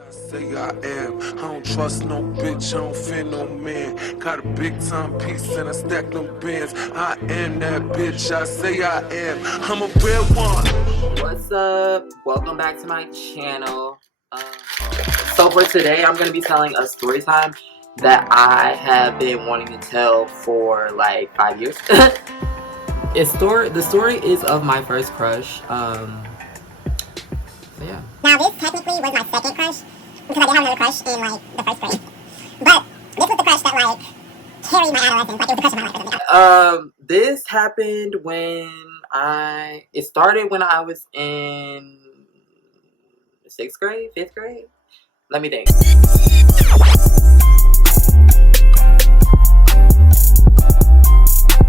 I say I am. I don't trust no bitch, I don't fear no man. Got a big time piece and I stack them bands. I am that bitch, I say I am. I'm a real one. What's up? Welcome back to my channel. So for today, I'm going to be telling a story time that I have been wanting to tell for like 5 years. The story is of my first crush. So yeah. Now this technically was my second crush because I did have another crush in like the first grade. But this was the crush that like carried my adolescence. Like it was the crush of my life. This happened when it started when I was in 6th grade, 5th grade. Let me think.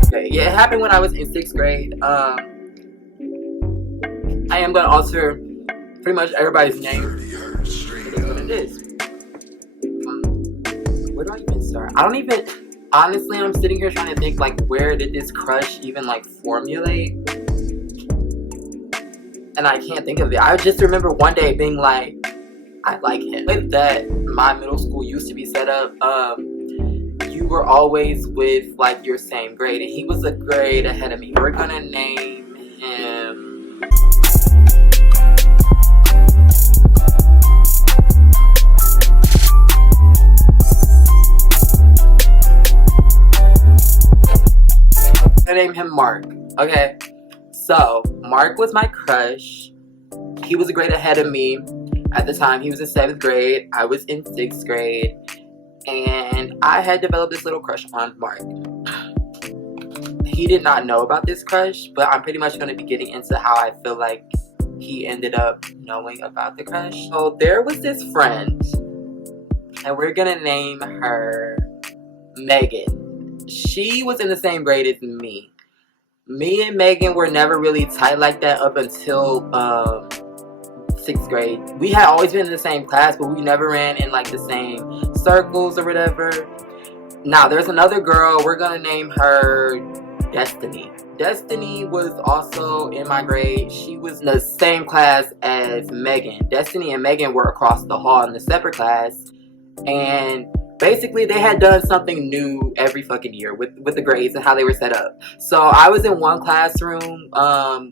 Okay, yeah, it happened when I was in 6th grade. I am gonna alter pretty much everybody's name. It is what it is. Where do I even start? I don't even. Honestly, I'm sitting here trying to think like where did this crush even like formulate? And I can't think of it. I just remember one day being like, I like him. With that, my middle school used to be set up. You were always with like your same grade, and he was a grade ahead of me. We're gonna name him. I named him Mark. Okay, so Mark was my crush. He was a grade ahead of me. At the time, he was in 7th grade. I was in 6th grade. And I had developed this little crush on Mark. He did not know about this crush, but I'm pretty much going to be getting into how I feel like he ended up knowing about the crush. So there was this friend, and we're going to name her Megan. She was in the same grade as me. Me and Megan were never really tight like that up until 6th grade. We had always been in the same class, but we never ran in like the same circles or whatever. Now there's another girl, we're gonna name her Destiny. Destiny was also in my grade. She was in the same class as Megan. Destiny and Megan were across the hall in a separate class, and basically they had done something new every fucking year with the grades and how they were set up. So I was in one classroom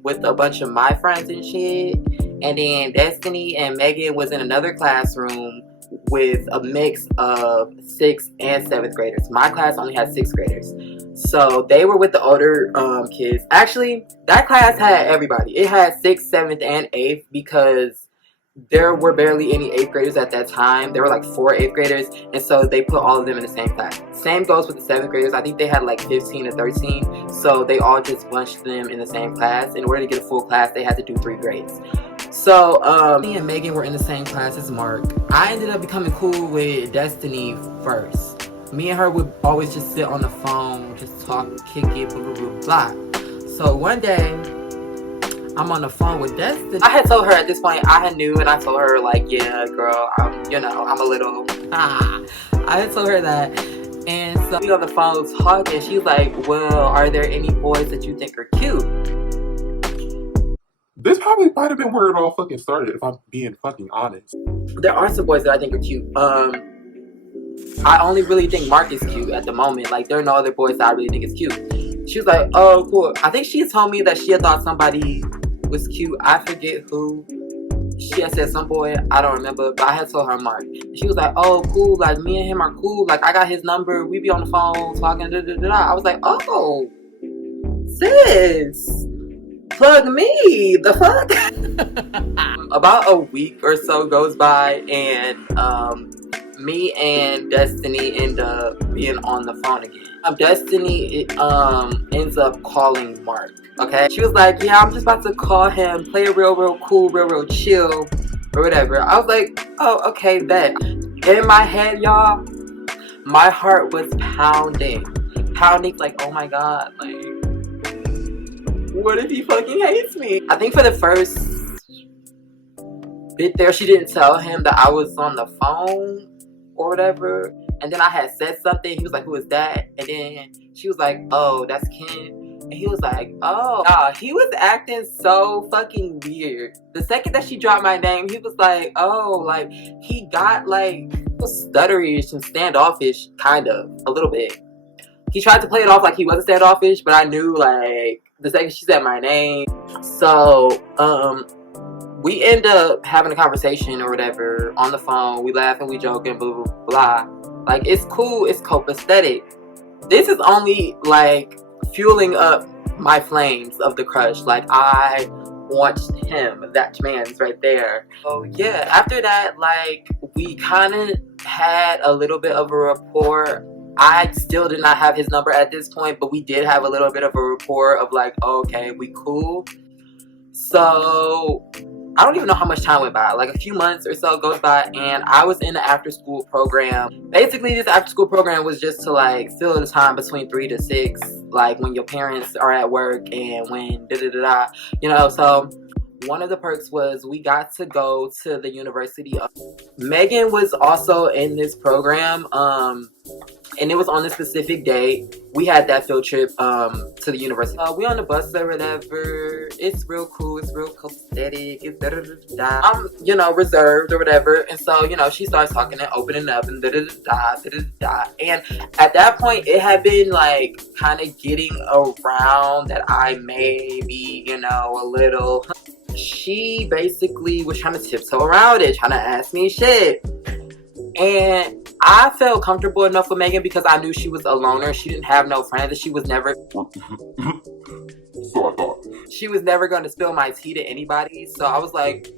with a bunch of my friends and shit, and then Destiny and Megan was in another classroom with a mix of 6th and 7th graders. My class only had 6th graders. So they were with the older kids. Actually, that class had everybody. It had 6th, 7th, and 8th because there were barely any 8th graders at that time. There were like 4 8th graders, and so they put all of them in the same class. Same goes with the 7th graders. I think they had like 15 or 13, so they all just bunched them in the same class. In order to get a full class, they had to do 3 grades. So me and Megan were in the same class as Mark. I ended up becoming cool with Destiny first. Me and her would always just sit on the phone, just talk, kick it, blah, blah, blah, blah. So one day, I'm on the phone with Destiny. I had told her at this point, I knew, and I told her like, yeah, girl, I'm a little, I had told her that. And so we on the phone talking, she's like, well, are there any boys that you think are cute? This probably might have been where it all fucking started, if I'm being fucking honest. There are some boys that I think are cute. I only really think Mark is cute at the moment. Like, there are no other boys that I really think is cute. She was like, oh, cool. I think she told me that she had thought somebody was cute. I forget who. She had said some boy, I don't remember, but I had told her Mark. She was like, oh, cool, like me and him are cool. Like, I got his number. We be on the phone talking, da da da da. I was like, oh, sis, plug me, the fuck? About a week or so goes by, and me and Destiny end up being on the phone again. Destiny ends up calling Mark. Okay, she was like, yeah, I'm just about to call him, play it real cool, real chill, or whatever. I was like, oh, okay, bet. In my head, y'all, my heart was pounding, like, oh my god, like, what if he fucking hates me? I think for the first bit there, she didn't tell him that I was on the phone or whatever. And then I had said something. He was like, who is that? And then she was like, oh, that's Ken. And he was like, oh, nah, he was acting so fucking weird. The second that she dropped my name, he was like, oh, like, he got like stutterish and standoffish, kind of, a little bit. He tried to play it off like he wasn't standoffish, but I knew like the second she said my name. So, we end up having a conversation or whatever on the phone. We laughing, we joking, blah, blah, blah. Like, it's cool, it's copacetic. This is only like fueling up my flames of the crush. Like, I want him. That man's right there. So yeah, after that, like, we kind of had a little bit of a rapport. I still did not have his number at this point, but we did have a little bit of a rapport of like, okay, we cool. So I don't even know how much time went by. Like a few months or so goes by, and I was in the after school program. Basically, this after school program was just to like fill the time between 3 to 6, like when your parents are at work and when da-da-da-da, you know. So one of the perks was we got to go to the University of... Megan was also in this program, and it was on a specific day. We had that field trip to the university. We on the bus or whatever. It's real cool. It's real copacetic. It's da-da-da-da. I'm, you know, reserved or whatever. And so, you know, she starts talking and opening up and da-da-da-da, da-da-da-da. And at that point, it had been like kind of getting around that I may be, you know, a little... She basically was trying to tiptoe around it, trying to ask me shit. And I felt comfortable enough with Megan because I knew she was a loner. She didn't have no friends, and she was never... So I thought. She was never going to spill my tea to anybody. So I was like,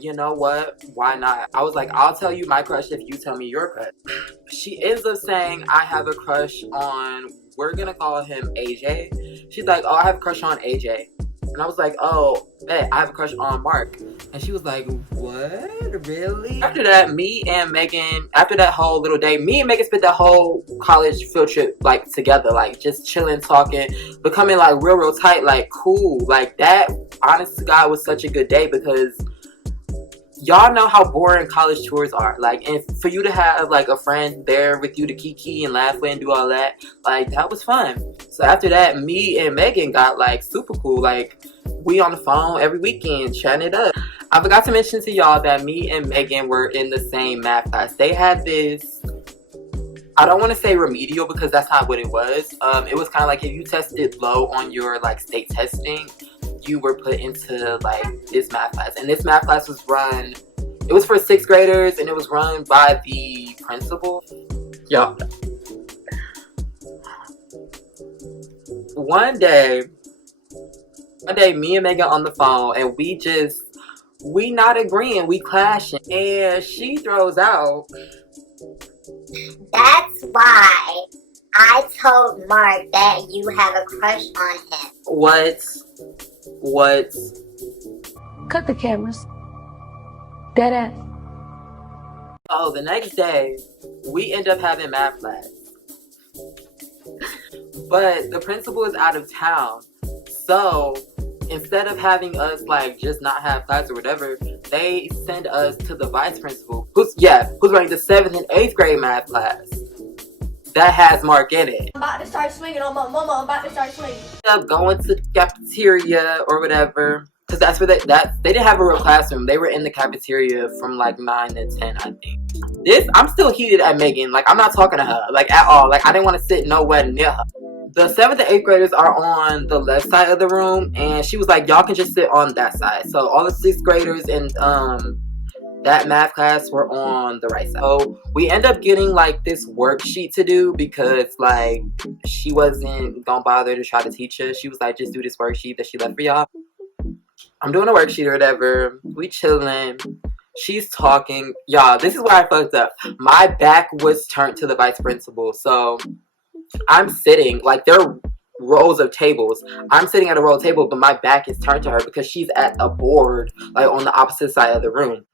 you know what? Why not? I was like, I'll tell you my crush if you tell me your crush. She ends up saying, I have a crush on... We're going to call him AJ. She's like, oh, I have a crush on AJ. And I was like, oh, bet, I have a crush on Mark. And she was like, what? Really? After that, me and Megan, after that whole little day, me and Megan spent that whole college field trip, like, together. Like, just chilling, talking, becoming, like, real tight, like, cool. Like, that, honest to God, was such a good day because y'all know how boring college tours are. Like, and for you to have, like, a friend there with you to kiki and laugh with and do all that, like, that was fun. So after that, me and Megan got, like, super cool. Like, we on the phone every weekend, chatting it up. I forgot to mention to y'all that me and Megan were in the same math class. They had this, I don't want to say remedial because that's not what it was. It was kind of like if you tested low on your, like, state testing, you were put into, like, this math class. And this math class was run, it was for 6th graders, and it was run by the principal. Yeah. One day, me and Megan on the phone, and we not agreeing, we clashing. And she throws out, That's why I told Mark that you have a crush on him. What? Cut the cameras. Dead ass. Oh, the next day, we end up having math class. But the principal is out of town. So, instead of having us, like, just not have class or whatever, they send us to the vice principal, who's running the 7th and 8th grade math class. That has Mark in it. I'm about to start swinging on my mama. I'm about to start swinging. Up going to the cafeteria or whatever, because that's where they didn't have a real classroom. They were in the cafeteria from like 9 to 10, I think. I'm still heated at Megan. Like, I'm not talking to her, like, at all. Like, I didn't want to sit nowhere near her. The 7th and 8th graders are on the left side of the room, and she was like, y'all can just sit on that side. So all the 6th graders and that math class were on the right side. So we end up getting like this worksheet to do because like she wasn't gonna bother to try to teach us. She was like, just do this worksheet that she left for y'all. I'm doing a worksheet or whatever. We chilling. She's talking. Y'all, this is where I fucked up. My back was turned to the vice principal. So I'm sitting, like, there are rows of tables. I'm sitting at a row table, but my back is turned to her because she's at a board, like, on the opposite side of the room.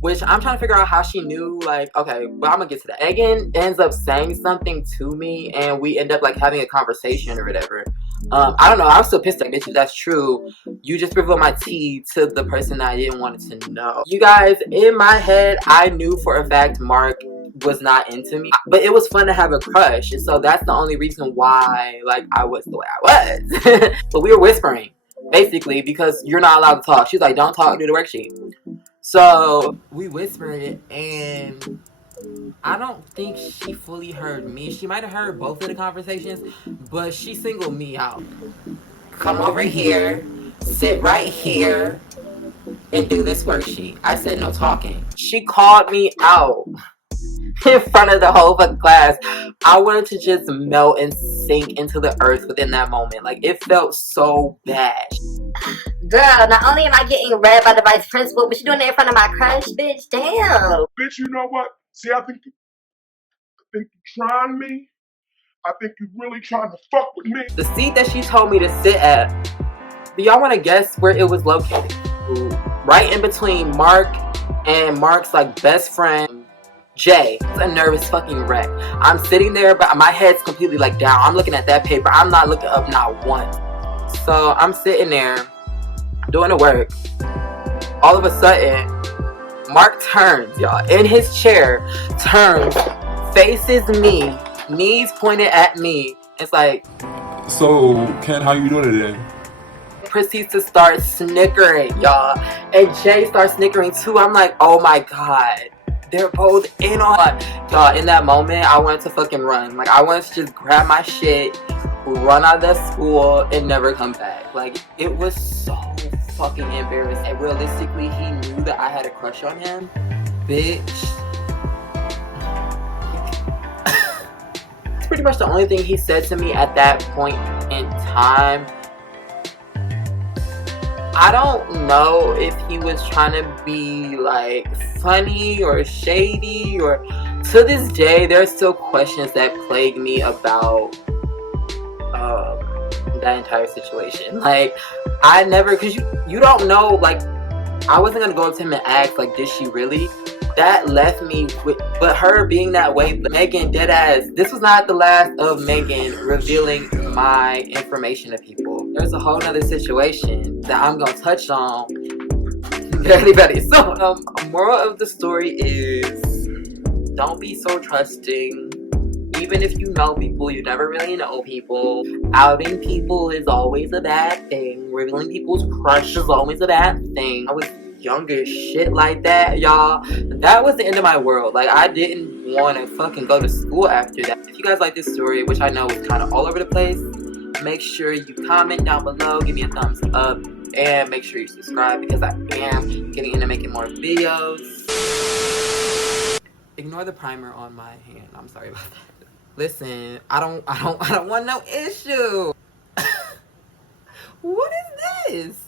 Which I'm trying to figure out how she knew, like, okay, but I'm gonna get to that. Megan ends up saying something to me, and we end up, like, having a conversation or whatever. I don't know, I was still pissed, like, bitch, if that's true, you just revealed my tea to the person that I didn't want to know. You guys, in my head, I knew for a fact Mark was not into me. But it was fun to have a crush, and so that's the only reason why like I was the way I was. But we were whispering, basically, because you're not allowed to talk. She's like, don't talk, do the worksheet. So we whispered, and I don't think she fully heard me. She might have heard both of the conversations, but she singled me out. Come over here, sit right here, and do this worksheet. I said no talking. She called me out in front of the whole fucking class. I wanted to just melt and sink into the earth within that moment. Like, it felt so bad. Girl, not only am I getting read by the vice principal, but you doing it in front of my crush, bitch. Damn. Bitch, you know what? See, I think you're trying me. I think you're really trying to fuck with me. The seat that she told me to sit at, do y'all want to guess where it was located? Right in between Mark and Mark's like best friend, Jay. It's a nervous fucking wreck. I'm sitting there, but my head's completely like down. I'm looking at that paper. I'm not looking up not once. So I'm sitting there doing the work. All of a sudden, Mark turns, y'all, in his chair, turns, faces me, knees pointed at me. It's like, So, Ken, how you doing today? proceeds to start snickering, y'all. And Jay starts snickering too. I'm like, oh my god. They're both in on. Y'all, in that moment, I wanted to fucking run. Like, I wanted to just grab my shit, run out of that school, and never come back. Like, it was so fucking embarrassing. And realistically, he knew that I had a crush on him. Bitch. It's pretty much the only thing he said to me at that point in time. I don't know if he was trying to be like funny or shady, or to this day there's still questions that plague me about that entire situation. Like, I never, because you don't know, like, I wasn't gonna go up to him and ask like, did she really? That left me with, but her being that way, Megan deadass, this was not the last of Megan revealing my information to people. There's a whole nother situation that I'm gonna touch on very, very soon. Moral of the story is, don't be so trusting. Even if you know people, you never really know people. Outing people is always a bad thing. Revealing people's crush is always a bad thing. I was young as shit like that, y'all. That was the end of my world. Like, I didn't want to fucking go to school after that. If you guys like this story, which I know is kind of all over the place, make sure you comment down below, give me a thumbs up, and make sure you subscribe, because I am getting into making more videos. Ignore the primer on my hand. I'm sorry about that. Listen, I don't want no issue. What is this?